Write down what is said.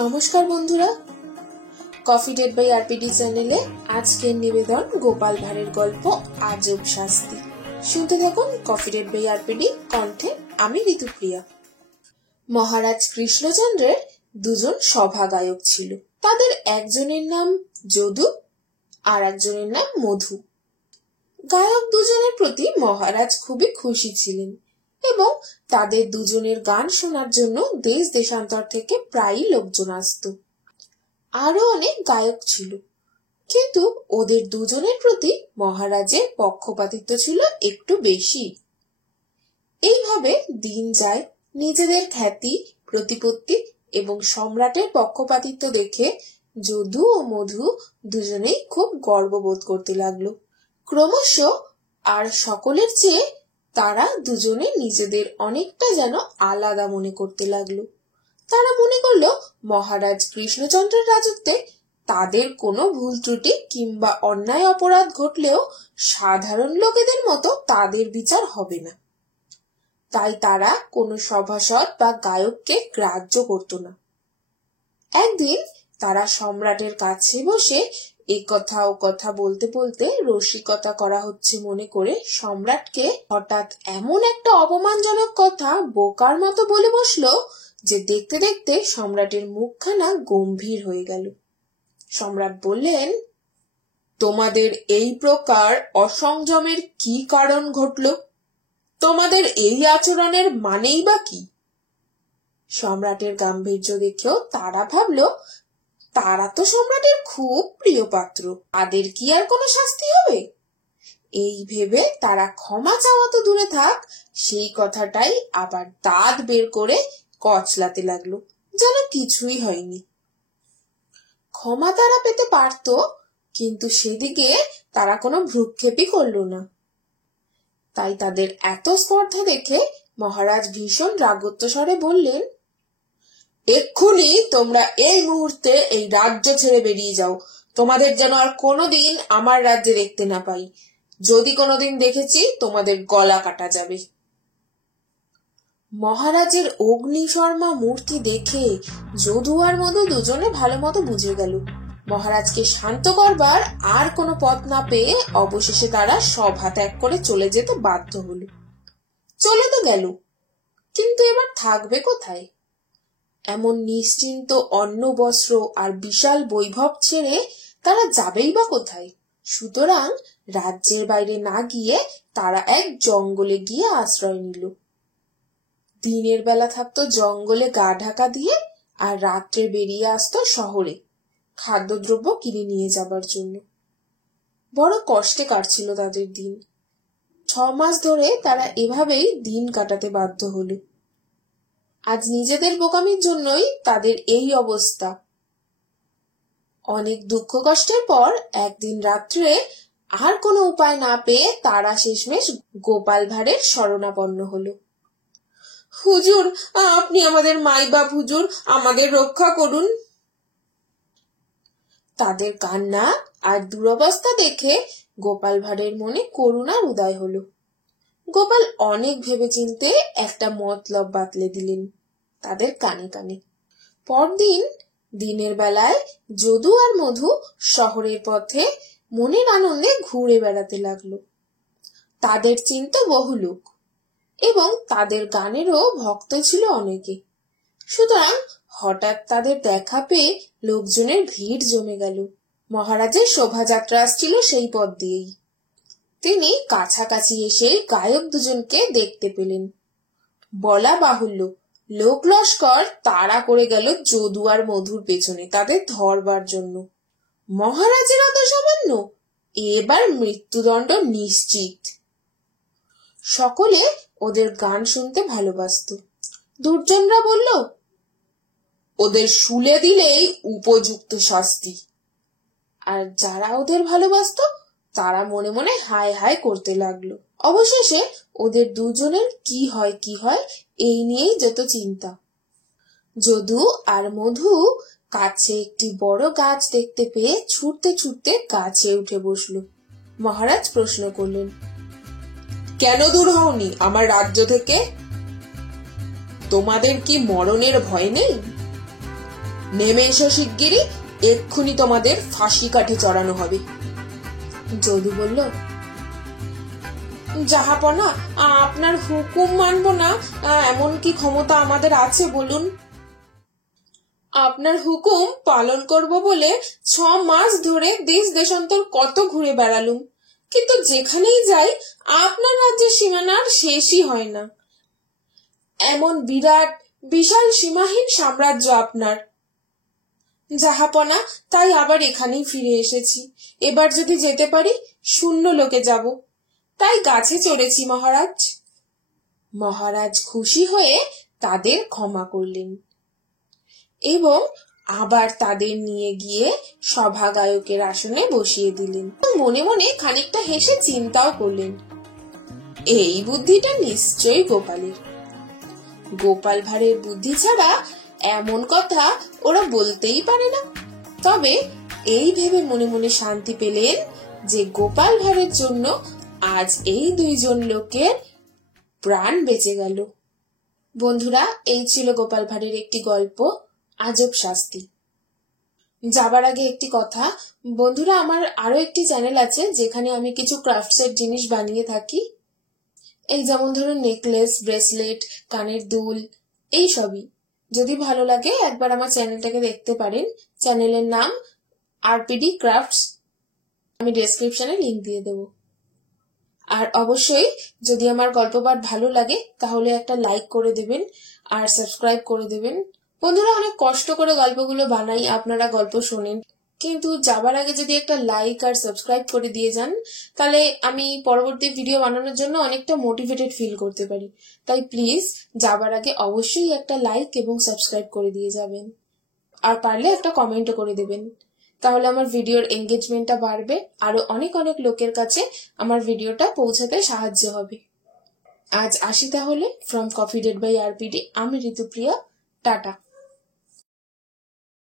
নমস্কার বন্ধুরা, coffee date by RPD চ্যানেলে আজকের নিবেদন গোপাল ভাঁড়ের গল্প আজব শাস্তি। শুনতে থাকুন কফি ডেট বাই আরপিডি কণ্ঠে। আমি ঋতুপ্রিয়া। মহারাজ কৃষ্ণচন্দ্রের দুজন সভা গায়ক ছিল। তাদের একজনের নাম যদু আর একজনের নাম মধু। গায়ক দুজনের প্রতি মহারাজ খুবই খুশি ছিলেন এবং তাদের দুজনের গান শোনার জন্য দেশ দেশান্তর থেকে প্রায়ই লোকজন আসত। আরো অনেক গায়ক ছিল, কিন্তু ওদের দুজনের প্রতি মহারাজের পক্ষপাতিত্ব ছিল একটু বেশি। এইভাবে দিন যায়। নিজেদের খ্যাতি, প্রতিপত্তি এবং সম্রাটের পক্ষপাতিত্ব দেখে যদু ও মধু দুজনেই খুব গর্ববোধ করতে লাগলো। ক্রমশ আর সকলের চেয়ে তারা দুজনে নিজেদের অনেকটা যেন আলাদা মনে করতে লাগলো। তারা মনে করলো মহারাজ কৃষ্ণচন্দ্রের রাজত্বে তাদের কোনো ভুল ত্রুটি কিংবা অন্যায় অপরাধ ঘটলেও সাধারণ লোকেদের মতো তাদের বিচার হবে না। তাই তারা কোনো সভাসদ বা গায়ককে গ্রাহ্য করত না। একদিন তারা সম্রাটের কাছে বসে এ কথা ও কথা বলতে বলতে রসিকতা করা হচ্ছে মনে করে সম্রাটকে হঠাৎ এমন একটা অপমানজনক কথা বোকার মতো বলে বসলো যে দেখতে দেখতে সম্রাটের মুখখানা গম্ভীর হয়ে গেল। সম্রাট বললেন, তোমাদের এই প্রকার অসংযমের কি কারণ ঘটল? তোমাদের এই আচরণের মানেই বা কি? সম্রাটের গাম্ভীর্য দেখেও তারা ভাবলো তারা তো সম্রাটের খুব প্রিয় পাত্র, তাদের কি আর কোনো শাস্তি হবে? এই ভেবে তারা ক্ষমা চাওয়া তো দূরে থাক, সেই কথাটাই আবার দাঁত বের করে কচলাতে লাগলো যেন কিছুই হয়নি। ক্ষমা তারা পেতে পারত, কিন্তু সেদিকে তারা কোনো ভ্রুক্ষেপই করলো না। তাই তাদের এত স্পর্ধা দেখে মহারাজ ভীষণ রাগত্ব স্বরে বললেন, এক্ষুনি তোমরা এই মুহূর্তে এই রাজ্য ছেড়ে বেরিয়ে যাও। তোমাদের যেন আর কোনোদিন আমার রাজ্যে দেখতে না পাই। যদি কোনোদিন দেখেছি তোমাদের গলা কাটা যাবে। মহারাজের অগ্নিশর্মা মূর্তি দেখে যদু আর মধু দুজনে ভালো মতো বুঝে গেল মহারাজকে শান্ত করবার আর কোনো পথ না পেয়ে অবশেষে তারা সভা ত্যাগ করে চলে যেতে বাধ্য হলো। চলে তো গেল, কিন্তু এবার থাকবে কোথায়? এমন নিশ্চিন্ত অন্ন বস্ত্র আর বিশাল বৈভব ছেড়ে তারা যাবেই বা কোথায়? সুতরাং রাজ্যের বাইরে না গিয়ে তারা এক জঙ্গলে গিয়ে আশ্রয় নিল। দিনের বেলা থাকতো জঙ্গলে গা ঢাকা দিয়ে, আর রাত্রে বেরিয়ে আসতো শহরে খাদ্যদ্রব্য কিনে নিয়ে যাবার জন্য। বড় কষ্টে কাটছিল তাদের দিন। 6 মাস ধরে তারা এভাবেই দিন কাটাতে বাধ্য হলো। আজ নিজেদের বোকামির জন্যই তাদের এই অবস্থা। অনেক দুঃখ কষ্টের পর একদিন রাত্রে আর কোনো উপায় না পেয়ে তারা শেষমেশ গোপাল ভাঁড়ের শরণাপন্ন হলো। হুজুর, আপনি আমাদের মাই বাপ, হুজুর আমাদের রক্ষা করুন। তাদের কান্না আর দুরবস্থা দেখে গোপাল ভাঁড়ের মনে করুণার উদয় হলো। গোপাল অনেক ভেবেচিন্তে একটা মতলব বাতলে দিলেন তাদের কানে কানে। পরদিন দিনের বেলায় যদু আর মধু শহরের পথে মনের আনন্দে ঘুরে বেড়াতে লাগলো। তাদের চিনত বহু লোক এবং তাদের গানেরও ভক্ত ছিল অনেকে। সুতরাং হঠাৎ তাদের দেখা পেয়ে লোকজনের ভিড় জমে গেল। মহারাজের শোভাযাত্রা আসছিল সেই পথ দিয়েই। তিনি কাছাকাছি এসে গায়ক দুজনকে দেখতে পেলেন। বলা বাহুল্য, লোক লস্কর তাড়া করে গেল যদু আর মধুর পেছনে তাদের ধরবার জন্য। মহারাজের অত সামান্য, এবার মৃত্যুদণ্ড নিশ্চিত। সকলে ওদের গান শুনতে ভালোবাসত। দুর্জনরা বলল, ওদের শুলে দিলেই উপযুক্ত শাস্তি। আর যারা ওদের ভালোবাসত তারা মনে মনে হায় হায় করতে লাগলো। অবশেষে ওদের দুজনের কি হয় এই নিয়েই যত চিন্তা। যদু আর মধু কাছে একটি বড় গাছ দেখতে পেয়ে ছুটতে ছুটতে গাছে উঠে বসলো। মহারাজ প্রশ্ন করলেন, কেন দূর হওনি আমার রাজ্য থেকে? তোমাদের কি মরণের ভয় নেই? নেমে এসো শিগগিরই, এক্ষুনি তোমাদের ফাঁসি কাঠে চড়ানো হবে। যদু বলল, জাহাপনা, আপনার হুকুম মানবো না এমন কি ক্ষমতা আমাদের আছে বলুন? আপনার হুকুম পালন করব বলে 6 মাস ধরে দেশ দেশান্তর কত ঘুরে বেড়ালুম, কিন্তু যেখানেই যাই আপনার রাজ্যের সীমানার শেষই হয় না। এমন বিরাট বিশাল সীমাহীন সাম্রাজ্য আপনার। জাহাপনা, তাই আবার এখানেই ফিরে এসেছি। এবার যদি যেতে পারি শূন্য লোকে যাব, তাই গাছে চড়েছি মহারাজ। মহারাজ খুশি হয়ে তাদের ক্ষমা করলেন এবং আবার তাদের নিয়ে গিয়ে সভা গায়কের আসনে বসিয়ে দিলেন। মনে মনে খানিকটা হেসে চিন্তাও করলেন, এই বুদ্ধিটা নিশ্চয়ই গোপালের। গোপাল ভাঁড়ের বুদ্ধি ছাড়া এমন কথা ওরা বলতেই পারে না। তবে এই ভেবে মনে মনে শান্তি পেলেন যে গোপাল ভাঁড়ের জন্য আজ এই 2 জন লোকের প্রাণ বেঁচে গেল। বন্ধুরা, এই ছিল গোপাল ভাঁড়ের একটি গল্প, আজব শাস্তি। যাবার আগে একটি কথা, বন্ধুরা, আমার আরো একটি চ্যানেল আছে যেখানে আমি কিছু ক্রাফটসের জিনিস বানিয়ে থাকি। এই যেমন ধরুন নেকলেস, ব্রেসলেট, কানের দুল, এই সবই। যদি ভালো লাগে একবার আমার চ্যানেলটাকে দেখতে পারেন। চ্যানেলের নাম আরপিডি ক্রাফটস, আমি ডেসক্রিপশনে লিংক দিয়ে দেবো। আর অবশ্যই যদি আমার গল্প পাঠ ভালো লাগে তাহলে একটা লাইক করে দেবেন আর সাবস্ক্রাইব করে দেবেন। বন্ধুরা, অনেক কষ্ট করে গল্পগুলো বানাই, আপনারা গল্প শোনেন, কিন্তু যাবার আগে যদি একটা লাইক আর সাবস্ক্রাইব করে দিয়ে যান তাহলে আমি পরবর্তী ভিডিও বানানোর জন্য অনেকটা মোটিভেটেড ফিল করতে পারি। তাই প্লিজ যাবার আগে অবশ্যই একটা লাইক এবং সাবস্ক্রাইব করে দিয়ে যাবেন, আর পারলে একটা কমেন্টও করে দেবেন। তাহলে আমার ভিডিওর এঙ্গেজমেন্টটা বাড়বে, আরো অনেক অনেক লোকের কাছে আমার ভিডিওটা পৌঁছাতে সাহায্য হবে। আজ আসি তাহলে। From coffee date by RPD, আমি ঋতুপ্রিয়া। টাটা।